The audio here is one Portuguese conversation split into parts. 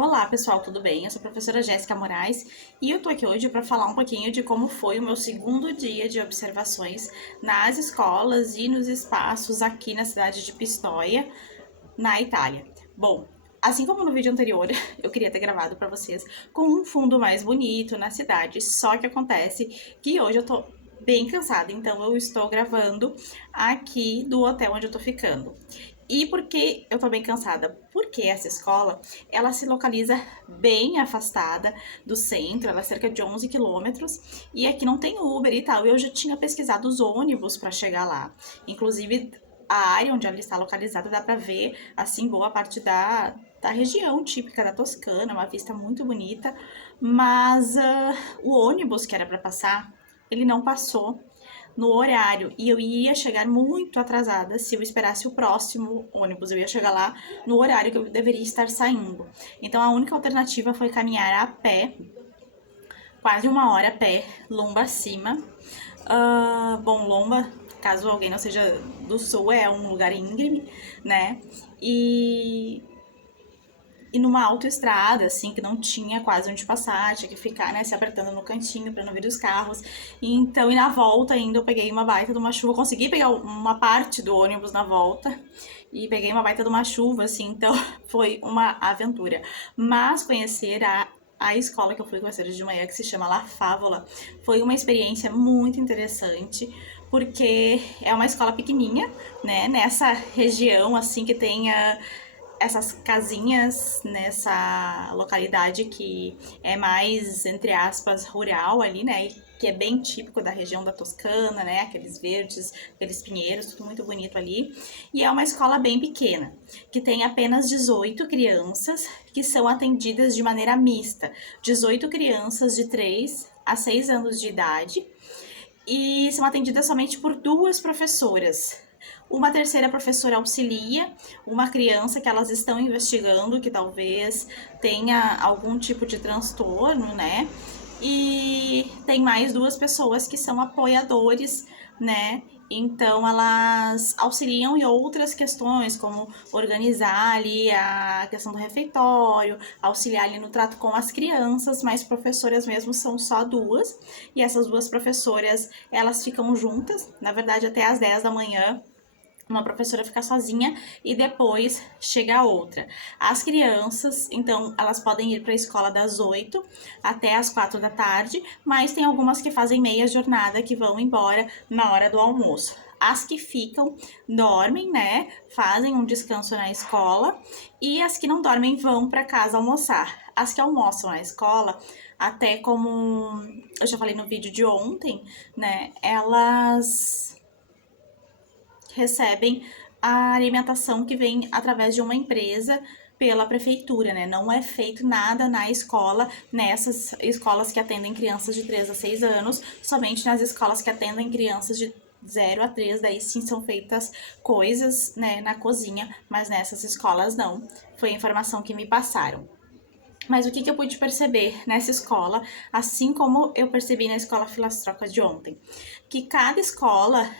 Olá pessoal, tudo bem? Eu sou a professora Jéssica Moraes e eu tô aqui hoje para falar um pouquinho de como foi o meu segundo dia de observações nas escolas e nos espaços aqui na cidade de Pistoia, na Itália. Bom, assim como no vídeo anterior, eu queria ter gravado para vocês com um fundo mais bonito na cidade, só que acontece que hoje eu tô bem cansada, então eu estou gravando aqui do hotel onde eu tô ficando. E por que eu tô bem cansada? Porque essa escola, ela se localiza bem afastada do centro, ela é cerca de 11 quilômetros, e aqui não tem Uber e tal. Eu já tinha pesquisado os ônibus para chegar lá. Inclusive, a área onde ela está localizada dá para ver, assim, boa parte da região típica da Toscana, uma vista muito bonita, mas o ônibus que era para passar, ele não passou no horário e eu ia chegar muito atrasada se eu esperasse o próximo ônibus. Eu ia chegar lá no horário que eu deveria estar saindo. Então a única alternativa foi caminhar a pé, quase uma hora a pé, lomba acima. Bom, Lomba, caso alguém não seja do sul, é um lugar íngreme, né? E numa autoestrada, assim, que não tinha quase onde passar, tinha que ficar, né, se apertando no cantinho pra não ver os carros. Então, e na volta ainda eu peguei uma baita de uma chuva, consegui pegar uma parte do ônibus na volta e peguei uma baita de uma chuva, assim, então foi uma aventura. Mas conhecer a escola que eu fui conhecer de manhã, que se chama La Favola, foi uma experiência muito interessante, porque é uma escola pequenininha, né, nessa região, assim, que tem essas casinhas nessa localidade que é mais, entre aspas, rural ali, né? Que é bem típico da região da Toscana, né? Aqueles verdes, aqueles pinheiros, tudo muito bonito ali. E é uma escola bem pequena, que tem apenas 18 crianças que são atendidas de maneira mista. 18 crianças de 3 a 6 anos de idade e são atendidas somente por duas professoras. Uma terceira professora auxilia uma criança que elas estão investigando, que talvez tenha algum tipo de transtorno, né? E tem mais duas pessoas que são apoiadores, né? Então elas auxiliam em outras questões, como organizar ali a questão do refeitório, auxiliar ali no trato com as crianças, mas professoras mesmo são só duas. E essas duas professoras, elas ficam juntas, na verdade até às 10 da manhã, uma professora fica sozinha e depois chega a outra. As crianças, então, elas podem ir para a escola das 8 até as 4 da tarde, mas tem algumas que fazem meia jornada que vão embora na hora do almoço. As que ficam, dormem, né? Fazem um descanso na escola e as que não dormem vão para casa almoçar. As que almoçam na escola, até como eu já falei no vídeo de ontem, né? Elas recebem a alimentação que vem através de uma empresa pela prefeitura, né? Não é feito nada na escola, nessas escolas que atendem crianças de 3 a 6 anos, somente nas escolas que atendem crianças de 0 a 3, daí sim são feitas coisas, né, na cozinha, mas nessas escolas não. Foi a informação que me passaram. Mas o que eu pude perceber nessa escola, assim como eu percebi na escola Filastroca de ontem? Que cada escola,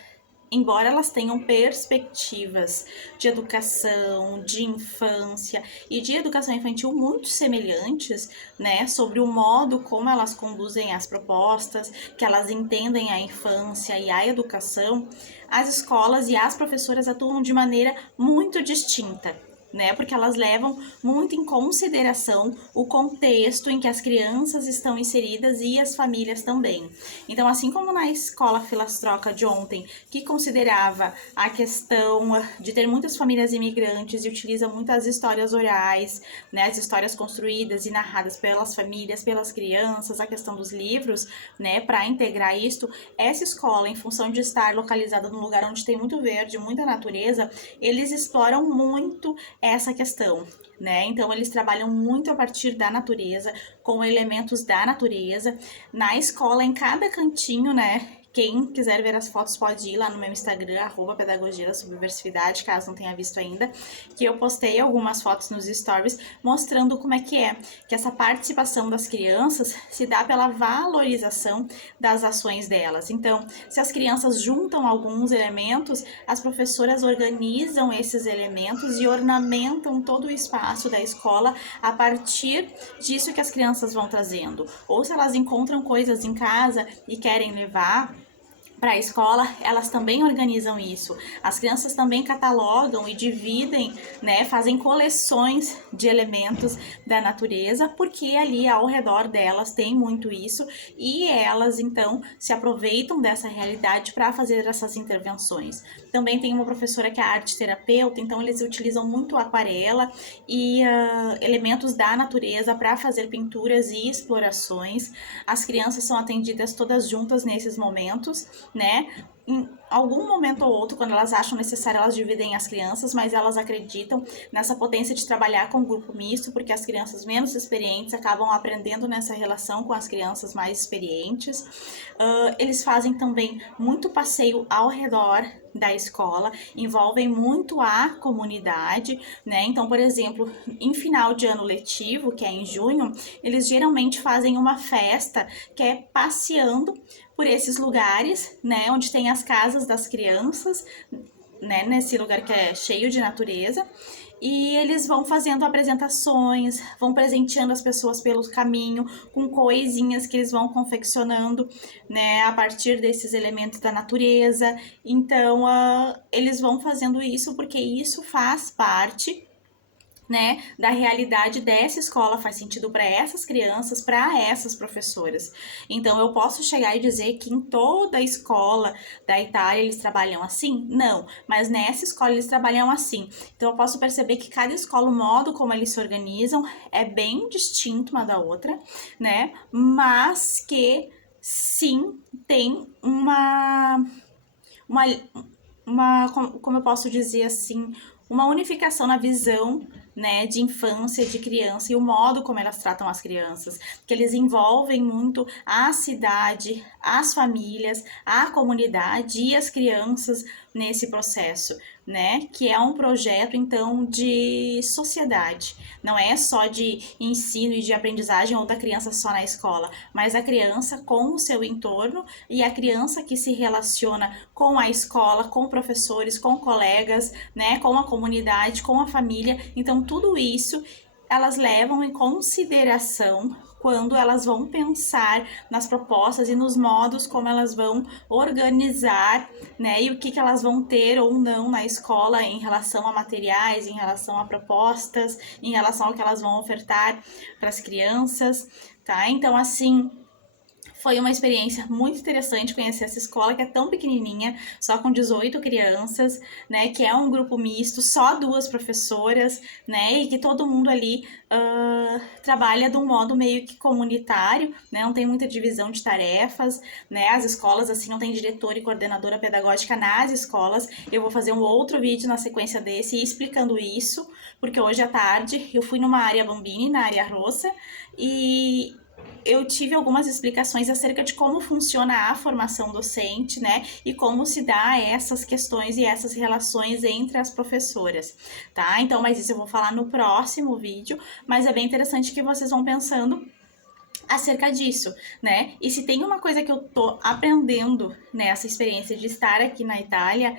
embora elas tenham perspectivas de educação, de infância e de educação infantil muito semelhantes, né, sobre o modo como elas conduzem as propostas, que elas entendem a infância e a educação, as escolas e as professoras atuam de maneira muito distinta, né? Porque elas levam muito em consideração o contexto em que as crianças estão inseridas e as famílias também. Então, assim como na escola Filastroca de ontem, que considerava a questão de ter muitas famílias imigrantes e utiliza muitas histórias orais, né? As histórias construídas e narradas pelas famílias, pelas crianças, a questão dos livros, né? Para integrar isto, essa escola, em função de estar localizada num lugar onde tem muito verde, muita natureza, eles exploram muito essa questão, né? Então eles trabalham muito a partir da natureza, com elementos da natureza. Na escola, em cada cantinho, né, Quem quiser ver as fotos pode ir lá no meu Instagram, @pedagogia da subversividade, caso não tenha visto ainda, que eu postei algumas fotos nos stories mostrando como é, que essa participação das crianças se dá pela valorização das ações delas. Então, se as crianças juntam alguns elementos, as professoras organizam esses elementos e ornamentam todo o espaço da escola a partir disso que as crianças vão trazendo. Ou se elas encontram coisas em casa e querem levar para a escola, elas também organizam isso. As crianças também catalogam e dividem, né, fazem coleções de elementos da natureza, porque ali ao redor delas tem muito isso e elas então se aproveitam dessa realidade para fazer essas intervenções. Também tem uma professora que é arte terapeuta, então eles utilizam muito aquarela e elementos da natureza para fazer pinturas e explorações. As crianças são atendidas todas juntas nesses momentos, né? Em algum momento ou outro, quando elas acham necessário, elas dividem as crianças, mas elas acreditam nessa potência de trabalhar com grupo misto, porque as crianças menos experientes acabam aprendendo nessa relação com as crianças mais experientes. Eles fazem também muito passeio ao redor da escola, envolvem muito a comunidade, né? Então, por exemplo, em final de ano letivo, que é em junho, eles geralmente fazem uma festa que é passeando por esses lugares, né, onde tem as casas das crianças, né, nesse lugar que é cheio de natureza. E eles vão fazendo apresentações, vão presenteando as pessoas pelo caminho com coisinhas que eles vão confeccionando, né, a partir desses elementos da natureza. Então, eles vão fazendo isso porque isso faz parte, né, da realidade dessa escola, faz sentido para essas crianças, para essas professoras. Então, eu posso chegar e dizer que em toda a escola da Itália eles trabalham assim? Não, mas nessa escola eles trabalham assim. Então, eu posso perceber que cada escola, o modo como eles se organizam é bem distinto uma da outra, né, mas que sim tem como eu posso dizer assim, uma unificação na visão, né, de infância, de criança e o modo como elas tratam as crianças, que eles envolvem muito a cidade, as famílias, a comunidade e as crianças nesse processo, né, que é um projeto então de sociedade, não é só de ensino e de aprendizagem ou da criança só na escola, mas a criança com o seu entorno e a criança que se relaciona com a escola, com professores, com colegas, né, com a comunidade, com a família. Então, tudo isso elas levam em consideração quando elas vão pensar nas propostas e nos modos como elas vão organizar, né, e o que elas vão ter ou não na escola em relação a materiais, em relação a propostas, em relação ao que elas vão ofertar para as crianças, tá? Então, assim, foi uma experiência muito interessante conhecer essa escola que é tão pequenininha, só com 18 crianças, né, que é um grupo misto, só 2 professoras, né, e que todo mundo ali trabalha de um modo meio que comunitário, né, não tem muita divisão de tarefas, né, as escolas, assim, não tem diretora e coordenadora pedagógica nas escolas. Eu vou fazer um outro vídeo na sequência desse explicando isso, porque hoje à tarde eu fui numa área Bambini, na área Rossa, e eu tive algumas explicações acerca de como funciona a formação docente, né, e como se dá essas questões e essas relações entre as professoras, tá? Então, mas isso eu vou falar no próximo vídeo, mas é bem interessante que vocês vão pensando acerca disso, né? E se tem uma coisa que eu tô aprendendo nessa experiência de estar aqui na Itália,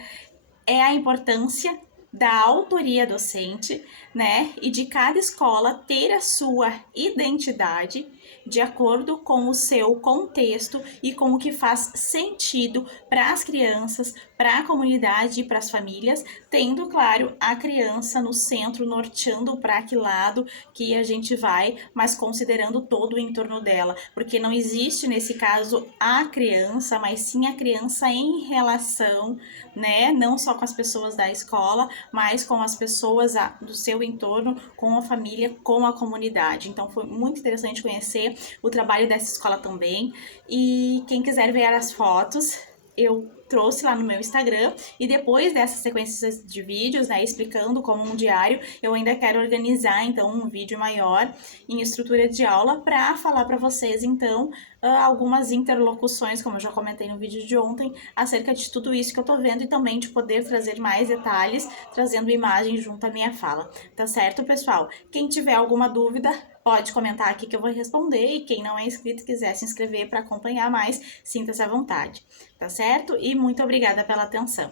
é a importância da autoria docente, né? E de cada escola ter a sua identidade de acordo com o seu contexto e com o que faz sentido para as crianças, para a comunidade e para as famílias, tendo, claro, a criança no centro, norteando para que lado que a gente vai, mas considerando todo o entorno dela, porque não existe nesse caso a criança, mas sim a criança em relação, né, não só com as pessoas da escola, mas com as pessoas do seu entorno, com a família, com a comunidade. Então foi muito interessante conhecer o trabalho dessa escola também. E quem quiser ver as fotos, eu trouxe lá no meu Instagram, e depois dessas sequências de vídeos, né, explicando como um diário, eu ainda quero organizar, então, um vídeo maior em estrutura de aula para falar para vocês, então, algumas interlocuções, como eu já comentei no vídeo de ontem, acerca de tudo isso que eu tô vendo e também de poder trazer mais detalhes, trazendo imagens junto à minha fala. Tá certo, pessoal? Quem tiver alguma dúvida, pode comentar aqui que eu vou responder, e quem não é inscrito e quiser se inscrever para acompanhar mais, sinta-se à vontade, tá certo? E muito obrigada pela atenção.